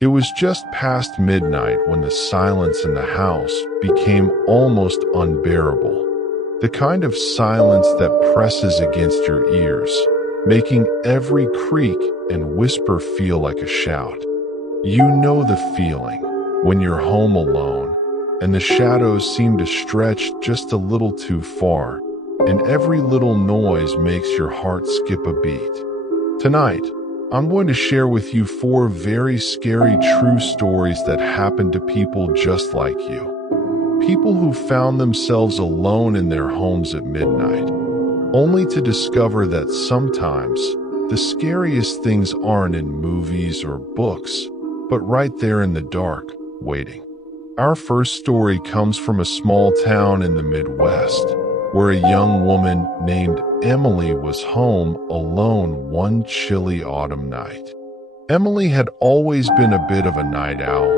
It was just past midnight when the silence in the house became almost unbearable. The kind of silence that presses against your ears, making every creak and whisper feel like a shout. You know the feeling when you're home alone and the shadows seem to stretch just a little too far, and every little noise makes your heart skip a beat. Tonight, I'm going to share with you 4 very scary true stories that happened to people just like you. People who found themselves alone in their homes at midnight, only to discover that sometimes the scariest things aren't in movies or books, but right there in the dark, waiting. Our first story comes from a small town in the Midwest, where a young woman named Emily was home alone one chilly autumn night. Emily had always been a bit of a night owl,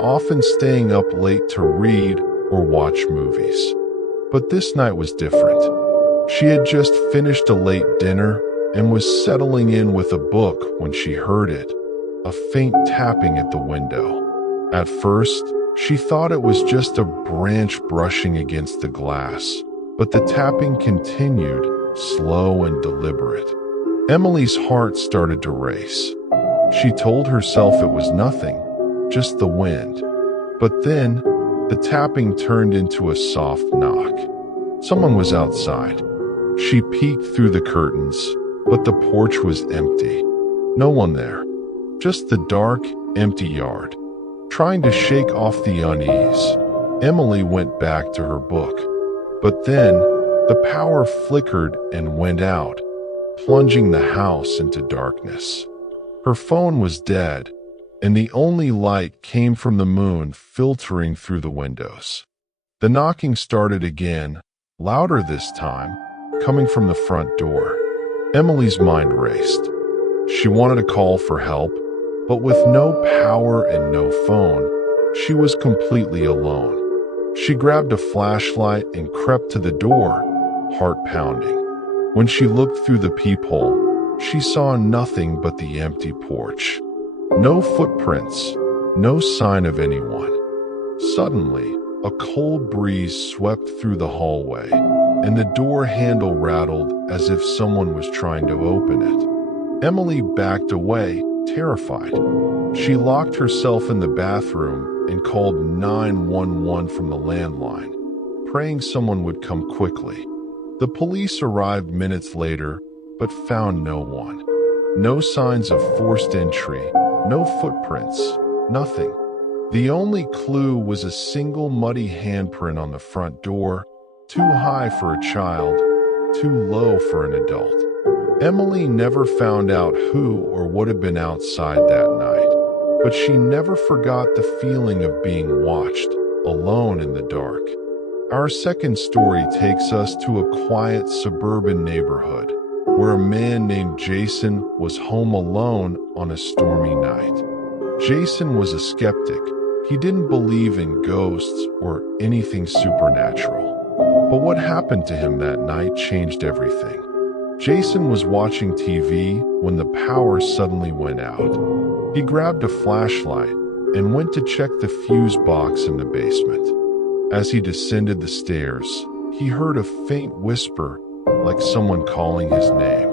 often staying up late to read or watch movies. But this night was different. She had just finished a late dinner and was settling in with a book when she heard it, a faint tapping at the window. At first, she thought it was just a branch brushing against the glass, but the tapping continued, slow and deliberate. Emily's heart started to race. She told herself it was nothing, just the wind. But then, the tapping turned into a soft knock. Someone was outside. She peeked through the curtains, but the porch was empty. No one there. Just the dark, empty yard. Trying to shake off the unease, Emily went back to her book. But then, the power flickered and went out, plunging the house into darkness. Her phone was dead, and the only light came from the moon filtering through the windows. The knocking started again, louder this time, coming from the front door. Emily's mind raced. She wanted to call for help, but with no power and no phone, she was completely alone. She grabbed a flashlight and crept to the door, heart pounding. When she looked through the peephole, she saw nothing but the empty porch. No footprints, no sign of anyone. Suddenly, a cold breeze swept through the hallway, and the door handle rattled as if someone was trying to open it. Emily backed away, terrified. She locked herself in the bathroom and called 911 from the landline, praying someone would come quickly. The police arrived minutes later, but found no one. No signs of forced entry, no footprints, nothing. The only clue was a single muddy handprint on the front door, too high for a child, too low for an adult. Emily never found out who or what had been outside that night, but she never forgot the feeling of being watched, alone in the dark. Our second story takes us to a quiet suburban neighborhood, where a man named Jason was home alone on a stormy night. Jason was a skeptic. He didn't believe in ghosts or anything supernatural. But what happened to him that night changed everything. Jason was watching TV when the power suddenly went out. He grabbed a flashlight and went to check the fuse box in the basement. As he descended the stairs, he heard a faint whisper, like someone calling his name.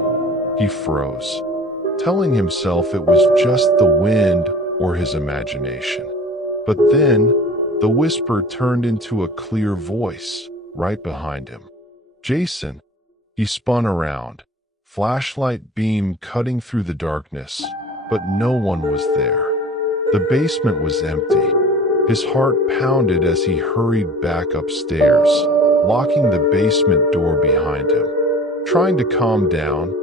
He froze, telling himself it was just the wind or his imagination. But then, the whisper turned into a clear voice right behind him. Jason. He spun around, flashlight beam cutting through the darkness, but no one was there. The basement was empty. His heart pounded as he hurried back upstairs, locking the basement door behind him. Trying to calm down,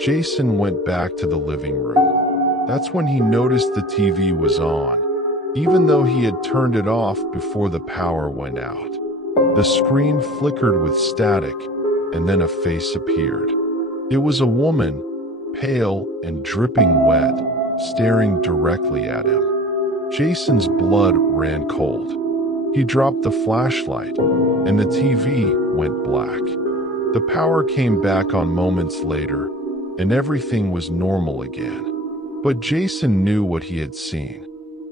Jason went back to the living room. That's when he noticed the TV was on, even though he had turned it off before the power went out. The screen flickered with static, and then a face appeared. It was a woman, pale and dripping wet, staring directly at him. Jason's blood ran cold. He dropped the flashlight, and the TV went black. The power came back on moments later, and everything was normal again. But Jason knew what he had seen.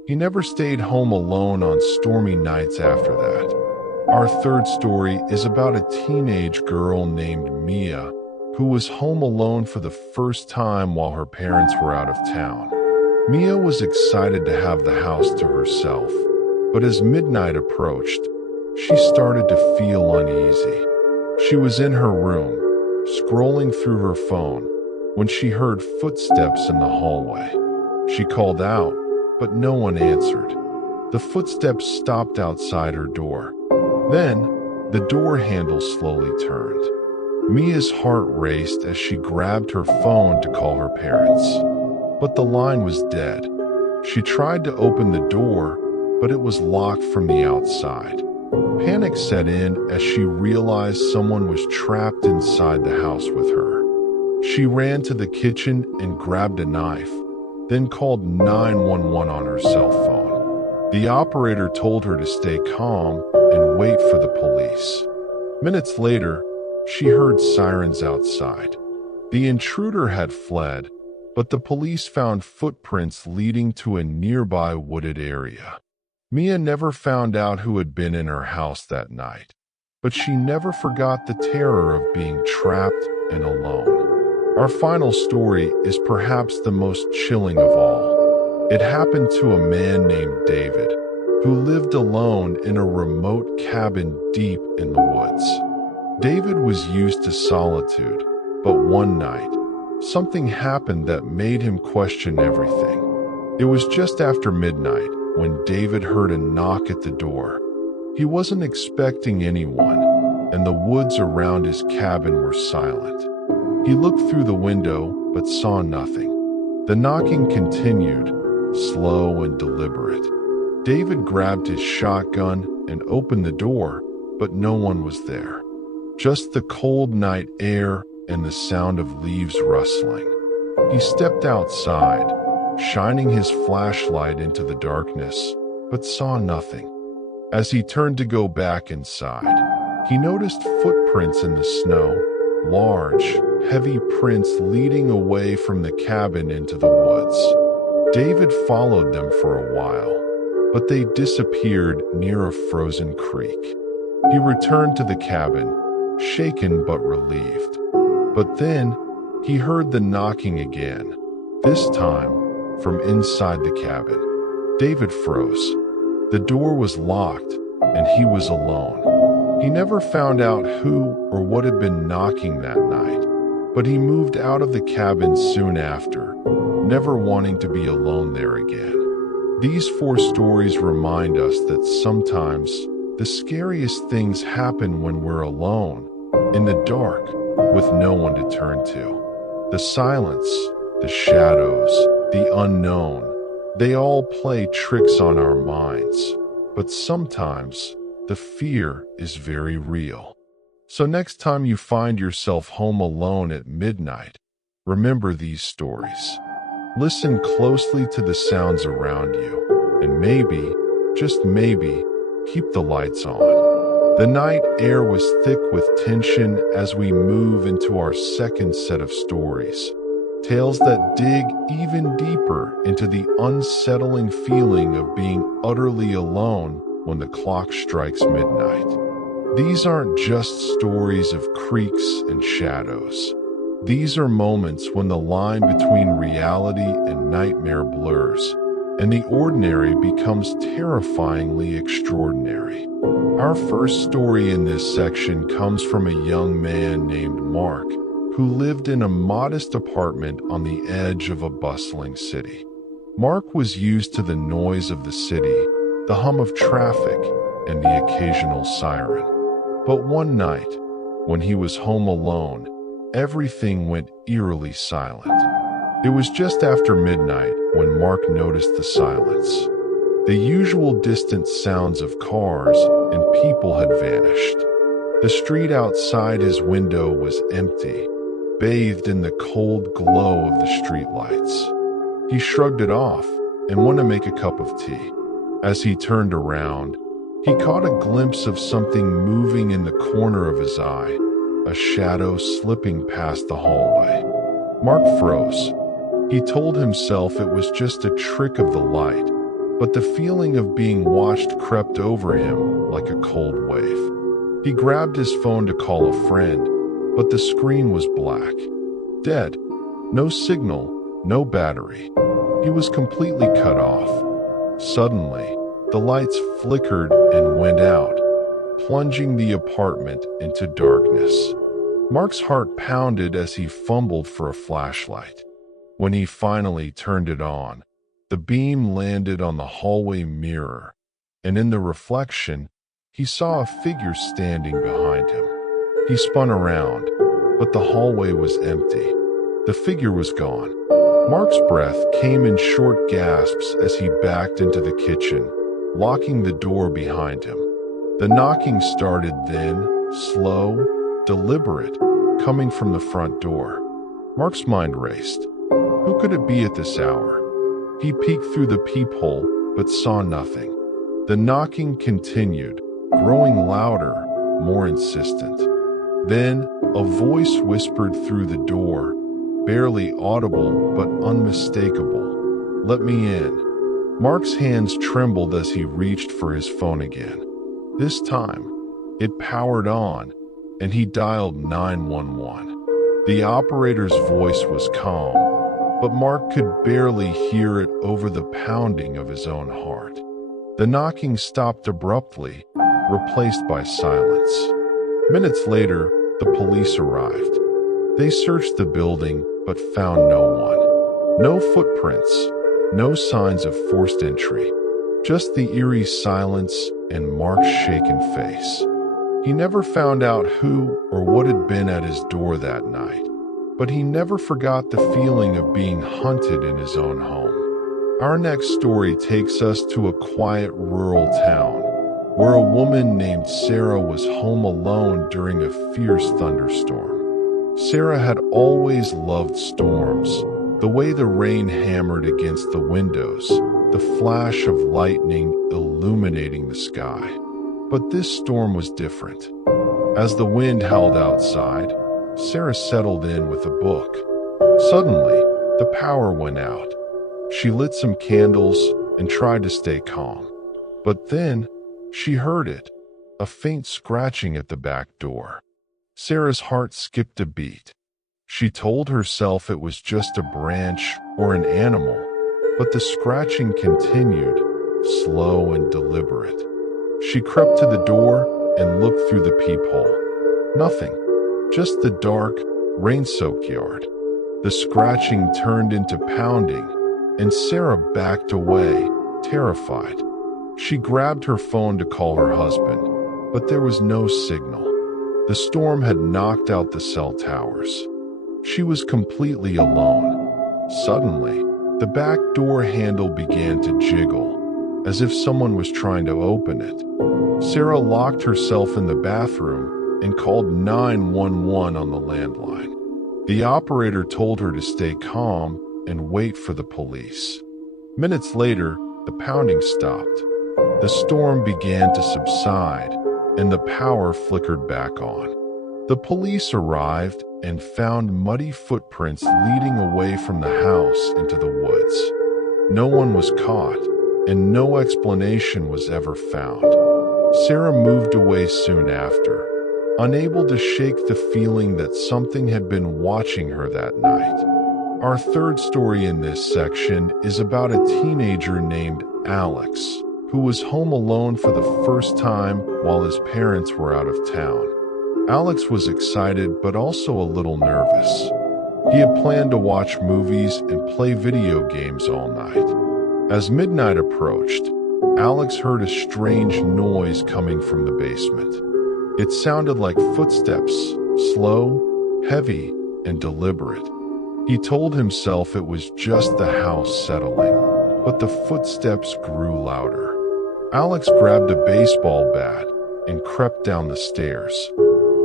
He never stayed home alone on stormy nights after that. Our third story is about a teenage girl named Mia, who was home alone for the first time while her parents were out of town. Mia was excited to have the house to herself, but as midnight approached, she started to feel uneasy. She was in her room, scrolling through her phone, when she heard footsteps in the hallway. She called out, but no one answered. The footsteps stopped outside her door. Then, the door handle slowly turned. Mia's heart raced as she grabbed her phone to call her parents. But the line was dead. She tried to open the door, but it was locked from the outside. Panic set in as she realized someone was trapped inside the house with her. She ran to the kitchen and grabbed a knife, then called 911 on her cell phone. The operator told her to stay calm and wait for the police. Minutes later, she heard sirens outside. The intruder had fled, but the police found footprints leading to a nearby wooded area. Mia never found out who had been in her house that night, but she never forgot the terror of being trapped and alone. Our final story is perhaps the most chilling of all. It happened to a man named David, who lived alone in a remote cabin deep in the woods. David was used to solitude, but one night, something happened that made him question everything. It was just after midnight when David heard a knock at the door. He wasn't expecting anyone, and the woods around his cabin were silent. He looked through the window but saw nothing. The knocking continued, slow and deliberate. David grabbed his shotgun and opened the door, but no one was there. Just the cold night air and the sound of leaves rustling. He stepped outside, shining his flashlight into the darkness, but saw nothing. As he turned to go back inside, he noticed footprints in the snow, large, heavy prints leading away from the cabin into the woods. David followed them for a while, but they disappeared near a frozen creek. He returned to the cabin, shaken but relieved. But then, he heard the knocking again, this time from inside the cabin. David froze. The door was locked, and he was alone. He never found out who or what had been knocking that night, but he moved out of the cabin soon after, never wanting to be alone there again. These 4 stories remind us that sometimes the scariest things happen when we're alone, in the dark, with no one to turn to. The silence, the shadows, the unknown, they all play tricks on our minds, but sometimes the fear is very real. So next time you find yourself home alone at midnight, remember these stories. Listen closely to the sounds around you, and maybe, just maybe, keep the lights on. The night air was thick with tension as we move into our second set of stories. Tales that dig even deeper into the unsettling feeling of being utterly alone when the clock strikes midnight. These aren't just stories of creaks and shadows. These are moments when the line between reality and nightmare blurs, and the ordinary becomes terrifyingly extraordinary. Our first story in this section comes from a young man named Mark, who lived in a modest apartment on the edge of a bustling city. Mark was used to the noise of the city, the hum of traffic, and the occasional siren. But one night, when he was home alone, everything went eerily silent. It was just after midnight when Mark noticed the silence. The usual distant sounds of cars and people had vanished. The street outside his window was empty, bathed in the cold glow of the streetlights. He shrugged it off and went to make a cup of tea. As he turned around, he caught a glimpse of something moving in the corner of his eye, a shadow slipping past the hallway. Mark froze. He told himself it was just a trick of the light, but the feeling of being watched crept over him like a cold wave. He grabbed his phone to call a friend, but the screen was black. Dead. No signal, no battery. He was completely cut off. Suddenly, the lights flickered and went out, plunging the apartment into darkness. Mark's heart pounded as he fumbled for a flashlight. When he finally turned it on, the beam landed on the hallway mirror, and in the reflection, he saw a figure standing behind him. He spun around, but the hallway was empty. The figure was gone. Mark's breath came in short gasps as he backed into the kitchen, locking the door behind him. The knocking started then, slow, deliberate, coming from the front door. Mark's mind raced. Who could it be at this hour? He peeked through the peephole, but saw nothing. The knocking continued, growing louder, more insistent. Then, a voice whispered through the door, barely audible but unmistakable. "Let me in." Mark's hands trembled as he reached for his phone again. This time, it powered on, and he dialed 911. The operator's voice was calm, but Mark could barely hear it over the pounding of his own heart. The knocking stopped abruptly, replaced by silence. Minutes later, the police arrived. They searched the building, but found no one. No footprints, no signs of forced entry. Just the eerie silence and Mark's shaken face. He never found out who or what had been at his door that night, but he never forgot the feeling of being hunted in his own home. Our next story takes us to a quiet rural town, where a woman named Sarah was home alone during a fierce thunderstorm. Sarah had always loved storms, the way the rain hammered against the windows, the flash of lightning illuminating the sky. But this storm was different. As the wind howled outside, Sarah settled in with a book. Suddenly, the power went out. She lit some candles and tried to stay calm. But then, she heard it, a faint scratching at the back door. Sarah's heart skipped a beat. She told herself it was just a branch or an animal, but the scratching continued, slow and deliberate. She crept to the door and looked through the peephole. Nothing, just the dark, rain-soaked yard. The scratching turned into pounding, and Sarah backed away, terrified. She grabbed her phone to call her husband, but there was no signal. The storm had knocked out the cell towers. She was completely alone. Suddenly, the back door handle began to jiggle, as if someone was trying to open it. Sarah locked herself in the bathroom and called 911 on the landline. The operator told her to stay calm and wait for the police. Minutes later, the pounding stopped. The storm began to subside, and the power flickered back on. The police arrived and found muddy footprints leading away from the house into the woods. No one was caught, and no explanation was ever found. Sarah moved away soon after, unable to shake the feeling that something had been watching her that night. Our third story in this section is about a teenager named Alex, who was home alone for the first time while his parents were out of town. Alex was excited but also a little nervous. He had planned to watch movies and play video games all night. As midnight approached, Alex heard a strange noise coming from the basement. It sounded like footsteps, slow, heavy, and deliberate. He told himself it was just the house settling, but the footsteps grew louder. Alex grabbed a baseball bat and crept down the stairs.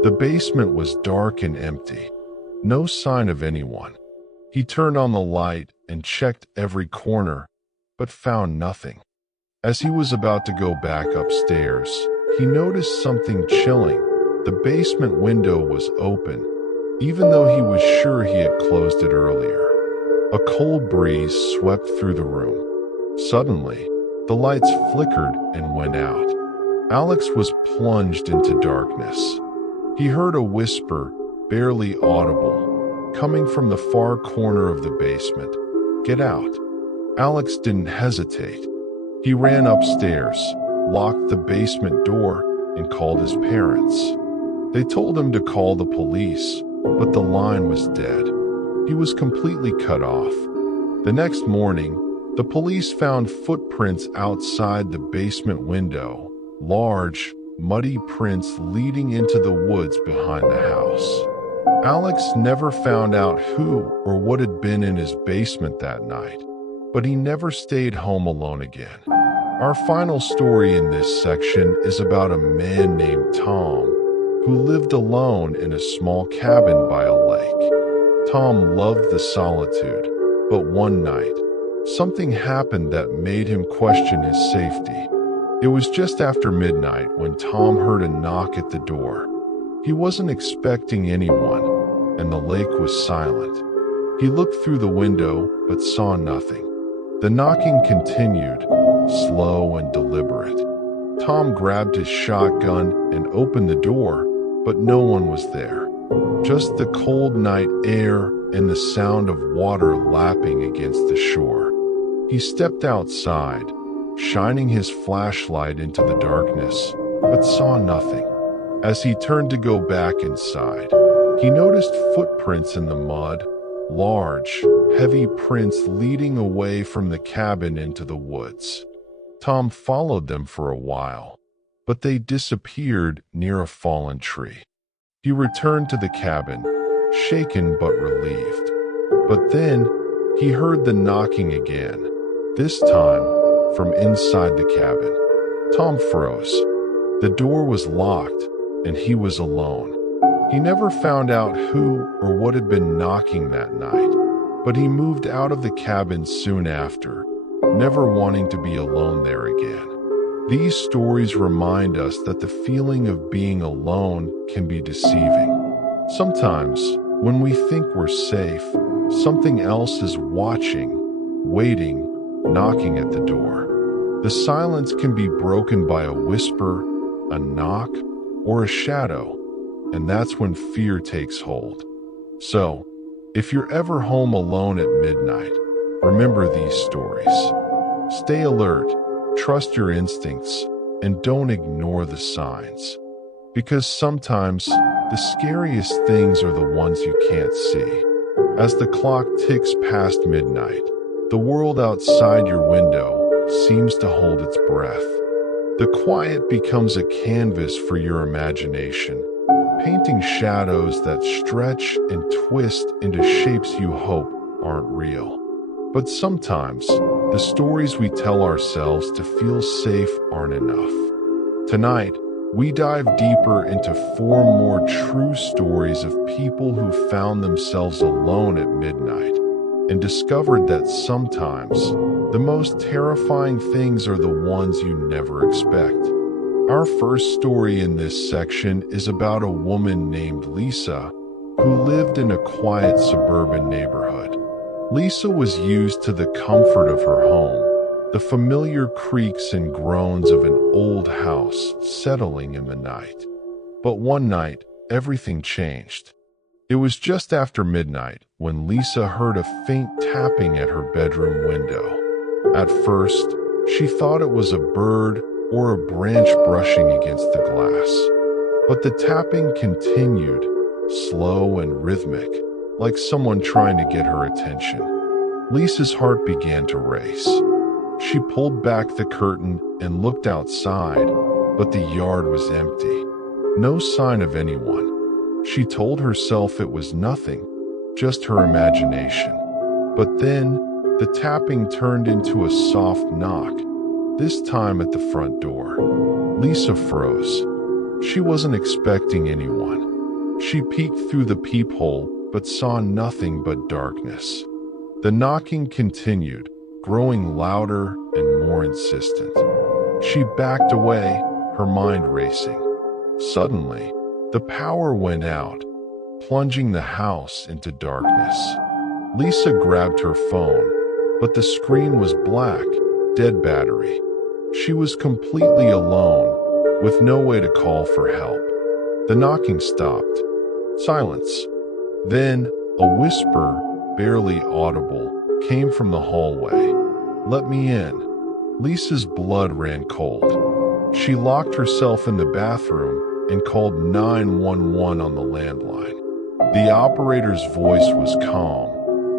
The basement was dark and empty. No sign of anyone. He turned on the light and checked every corner, but found nothing. As he was about to go back upstairs, he noticed something chilling. The basement window was open, even though he was sure he had closed it earlier. A cold breeze swept through the room. Suddenly, The lights flickered and went out. Alex was plunged into darkness. He heard a whisper, barely audible, coming from the far corner of the basement. "Get out." Alex didn't hesitate. He ran upstairs, locked the basement door, and called his parents. They told him to call the police, but the line was dead. He was completely cut off. The next morning, the police found footprints outside the basement window, large, muddy prints leading into the woods behind the house. Alex never found out who or what had been in his basement that night, but he never stayed home alone again. Our final story in this section is about a man named Tom who lived alone in a small cabin by a lake. Tom loved the solitude, but one night, something happened that made him question his safety. It was just after midnight when Tom heard a knock at the door. He wasn't expecting anyone, and the lake was silent. He looked through the window but saw nothing. The knocking continued, slow and deliberate. Tom grabbed his shotgun and opened the door, but no one was there. Just the cold night air and the sound of water lapping against the shore. He stepped outside, shining his flashlight into the darkness, but saw nothing. As he turned to go back inside, he noticed footprints in the mud, large, heavy prints leading away from the cabin into the woods. Tom followed them for a while, but they disappeared near a fallen tree. He returned to the cabin, shaken but relieved. But then, he heard the knocking again, this time from inside the cabin. Tom froze. The door was locked, and he was alone. He never found out who or what had been knocking that night, but he moved out of the cabin soon after, never wanting to be alone there again. These stories remind us that the feeling of being alone can be deceiving. Sometimes, when we think we're safe, something else is watching, waiting, knocking at the door. The silence can be broken by a whisper, a knock, or a shadow, and that's when fear takes hold. So, if you're ever home alone at midnight, remember these stories. Stay alert, trust your instincts, and don't ignore the signs. Because sometimes, the scariest things are the ones you can't see. As the clock ticks past midnight, the world outside your window seems to hold its breath. The quiet becomes a canvas for your imagination, painting shadows that stretch and twist into shapes you hope aren't real. But sometimes, the stories we tell ourselves to feel safe aren't enough. Tonight, we dive deeper into 4 more true stories of people who found themselves alone at midnight and discovered that sometimes the most terrifying things are the ones you never expect. Our first story in this section is about a woman named Lisa who lived in a quiet suburban neighborhood. Lisa was used to the comfort of her home, the familiar creaks and groans of an old house settling in the night. But one night, everything changed. It was just after midnight when Lisa heard a faint tapping at her bedroom window. At first, she thought it was a bird or a branch brushing against the glass. But the tapping continued, slow and rhythmic, like someone trying to get her attention. Lisa's heart began to race. She pulled back the curtain and looked outside, but the yard was empty. No sign of anyone. She told herself it was nothing, just her imagination. But then, the tapping turned into a soft knock, this time at the front door. Lisa froze. She wasn't expecting anyone. She peeked through the peephole, but saw nothing but darkness. The knocking continued, growing louder and more insistent. She backed away, her mind racing. Suddenly, the power went out, plunging the house into darkness. Lisa grabbed her phone, but the screen was black, dead battery. She was completely alone, with no way to call for help. The knocking stopped. Silence. Then, a whisper, barely audible, came from the hallway. "Let me in." Lisa's blood ran cold. She locked herself in the bathroom and called 911 on the landline. The operator's voice was calm,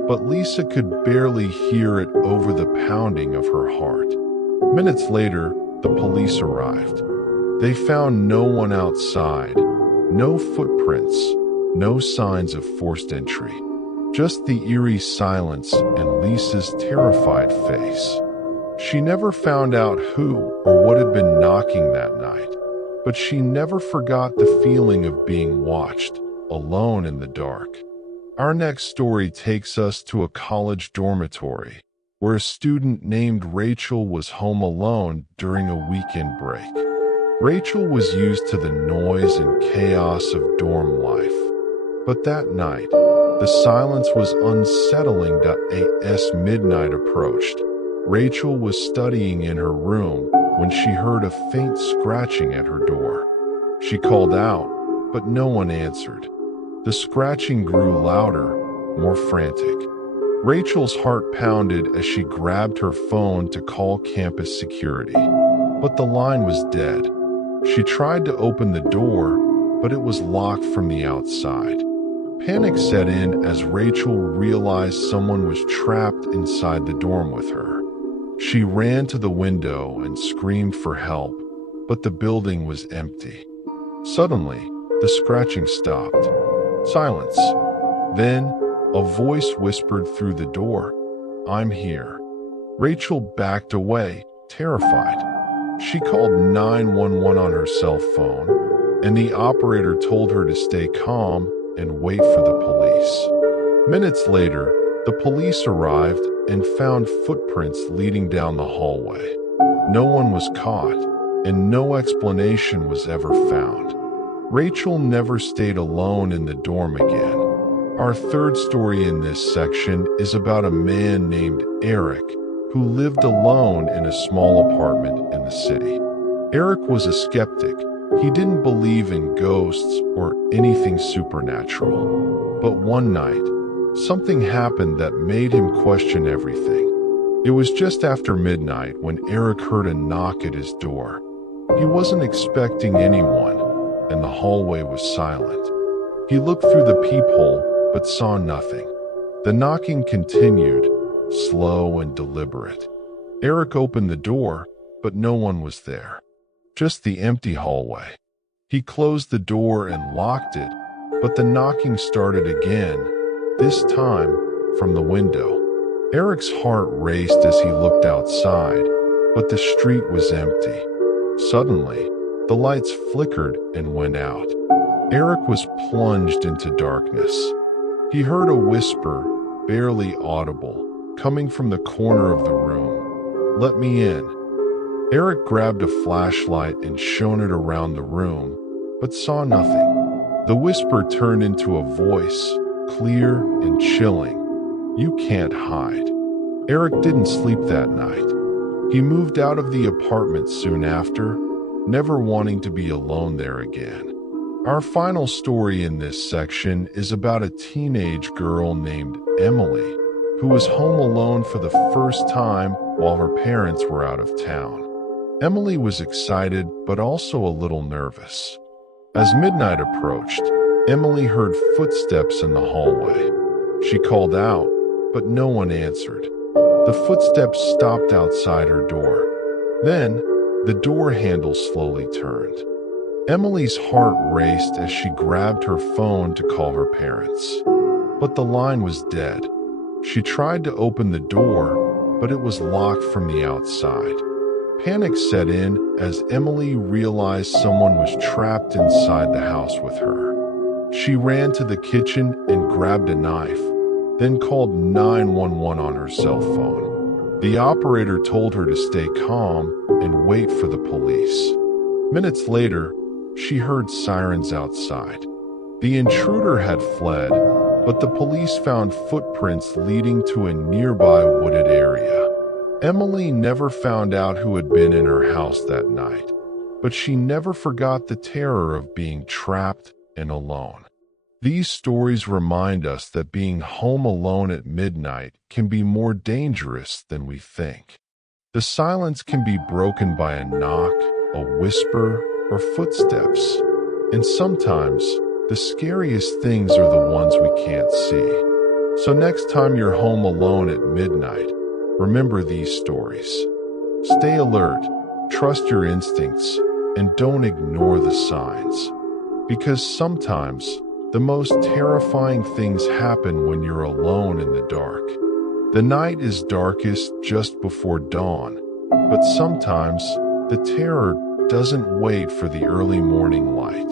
but Lisa could barely hear it over the pounding of her heart. Minutes later, the police arrived. They found no one outside, no footprints, no signs of forced entry. Just the eerie silence and Lisa's terrified face. She never found out who or what had been knocking that night, but she never forgot the feeling of being watched, alone in the dark. Our next story takes us to a college dormitory, where a student named Rachel was home alone during a weekend break. Rachel was used to the noise and chaos of dorm life. But that night, the silence was unsettling. As midnight approached, Rachel was studying in her room when she heard a faint scratching at her door. She called out, but no one answered. The scratching grew louder, more frantic. Rachel's heart pounded as she grabbed her phone to call campus security. But the line was dead. She tried to open the door, but it was locked from the outside. Panic set in as Rachel realized someone was trapped inside the dorm with her. She ran to the window and screamed for help, but the building was empty. Suddenly, the scratching stopped. Silence. Then, a voice whispered through the door, "I'm here." Rachel backed away, terrified. She called 911 on her cell phone, and the operator told her to stay calm and wait for the police. Minutes later, the police arrived and found footprints leading down the hallway. No one was caught, and no explanation was ever found. Rachel never stayed alone in the dorm again. Our third story in this section is about a man named Eric, who lived alone in a small apartment in the city. Eric was a skeptic. He didn't believe in ghosts or anything supernatural. But one night, something happened that made him question everything. It was just after midnight when Eric heard a knock at his door. He wasn't expecting anyone, and the hallway was silent. He looked through the peephole, but saw nothing. The knocking continued, slow and deliberate. Eric opened the door, but no one was there. Just the empty hallway. He closed the door and locked it, but the knocking started again, this time from the window. Eric's heart raced as he looked outside, but the street was empty. Suddenly, the lights flickered and went out. Eric was plunged into darkness. He heard a whisper, barely audible, coming from the corner of the room. "Let me in." Eric grabbed a flashlight and shone it around the room, but saw nothing. The whisper turned into a voice, clear and chilling. "You can't hide." Eric didn't sleep that night. He moved out of the apartment soon after, never wanting to be alone there again. Our final story in this section is about a teenage girl named Emily, who was home alone for the first time while her parents were out of town. Emily was excited but also a little nervous. As midnight approached, Emily heard footsteps in the hallway. She called out, but no one answered. The footsteps stopped outside her door. Then, the door handle slowly turned. Emily's heart raced as she grabbed her phone to call her parents. But the line was dead. She tried to open the door, but it was locked from the outside. Panic set in as Emily realized someone was trapped inside the house with her. She ran to the kitchen and grabbed a knife, then called 911 on her cell phone. The operator told her to stay calm and wait for the police. Minutes later, she heard sirens outside. The intruder had fled, but the police found footprints leading to a nearby wooded area. Emily never found out who had been in her house that night, but she never forgot the terror of being trapped and alone. These stories remind us that being home alone at midnight can be more dangerous than we think. The silence can be broken by a knock, a whisper, or footsteps. And sometimes, the scariest things are the ones we can't see. So next time you're home alone at midnight, remember these stories. Stay alert, trust your instincts, and don't ignore the signs. Because sometimes, the most terrifying things happen when you're alone in the dark. The night is darkest just before dawn, but sometimes the terror doesn't wait for the early morning light.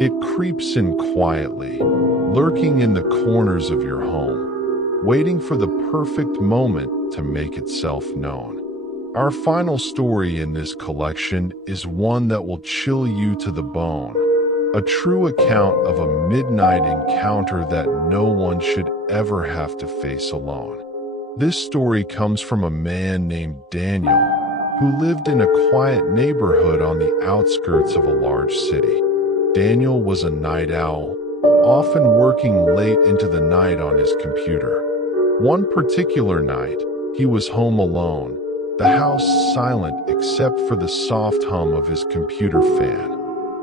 It creeps in quietly, lurking in the corners of your home, waiting for the perfect moment to make itself known. Our final story in this collection is one that will chill you to the bone. A true account of a midnight encounter that no one should ever have to face alone. This story comes from a man named Daniel, who lived in a quiet neighborhood on the outskirts of a large city. Daniel was a night owl, often working late into the night on his computer. One particular night, he was home alone, the house silent except for the soft hum of his computer fan.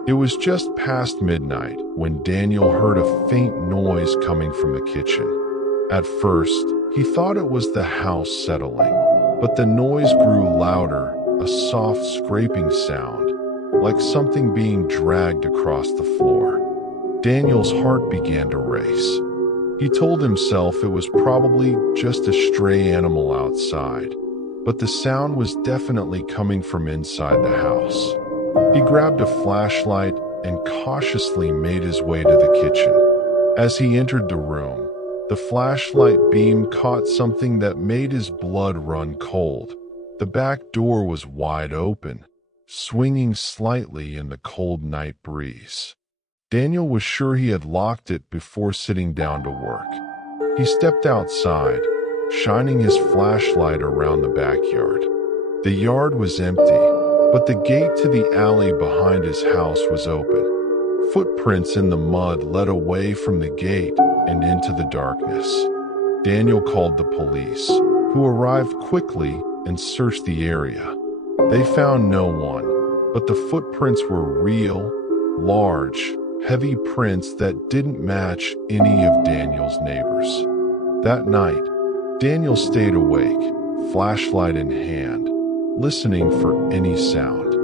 It was just past midnight when Daniel heard a faint noise coming from the kitchen. At first, he thought it was the house settling, but the noise grew louder, a soft scraping sound, like something being dragged across the floor. Daniel's heart began to race. He told himself it was probably just a stray animal outside, but the sound was definitely coming from inside the house. He grabbed a flashlight and cautiously made his way to the kitchen. As he entered the room, the flashlight beam caught something that made his blood run cold. The back door was wide open, swinging slightly in the cold night breeze. Daniel was sure he had locked it before sitting down to work. He stepped outside, shining his flashlight around the backyard. The yard was empty, but the gate to the alley behind his house was open. Footprints in the mud led away from the gate and into the darkness. Daniel called the police, who arrived quickly and searched the area. They found no one, but the footprints were real, large, heavy prints that didn't match any of Daniel's neighbors. That night, Daniel stayed awake, flashlight in hand, listening for any sound.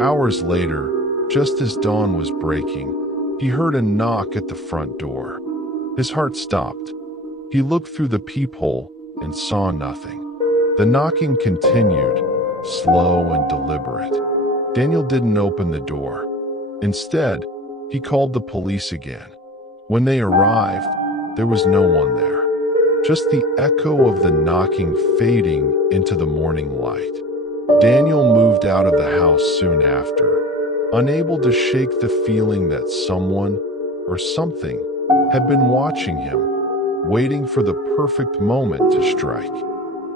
Hours later, just as dawn was breaking, he heard a knock at the front door. His heart stopped. He looked through the peephole and saw nothing. The knocking continued, slow and deliberate. Daniel didn't open the door. Instead, he called the police again. When they arrived, there was no one there, just the echo of the knocking fading into the morning light. Daniel moved out of the house soon after, unable to shake the feeling that someone or something had been watching him, waiting for the perfect moment to strike.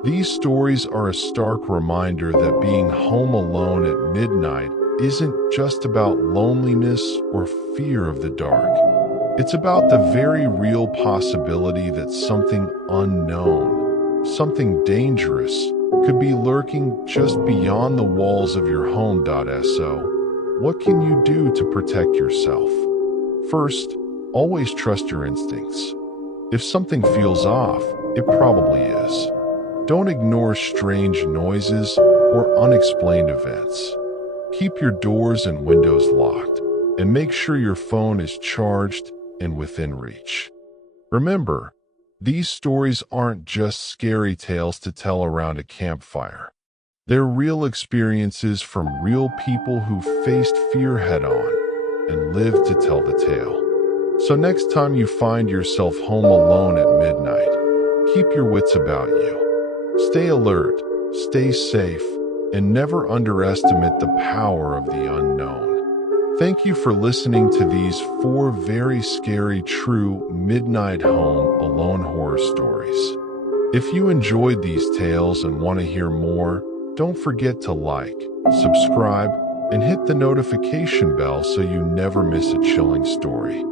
These stories are a stark reminder that being home alone at midnight isn't just about loneliness or fear of the dark. It's about the very real possibility that something unknown, something dangerous, could be lurking just beyond the walls of your home. So, what can you do to protect yourself? First, always trust your instincts. If something feels off, it probably is. Don't ignore strange noises or unexplained events. Keep your doors and windows locked, and make sure your phone is charged and within reach. Remember, these stories aren't just scary tales to tell around a campfire. They're real experiences from real people who faced fear head-on and lived to tell the tale. So next time you find yourself home alone at midnight, keep your wits about you. Stay alert, stay safe, and never underestimate the power of the unknown. Thank you for listening to these 4 very scary true midnight home alone horror stories. If you enjoyed these tales and want to hear more, don't forget to like, subscribe, and hit the notification bell so you never miss a chilling story.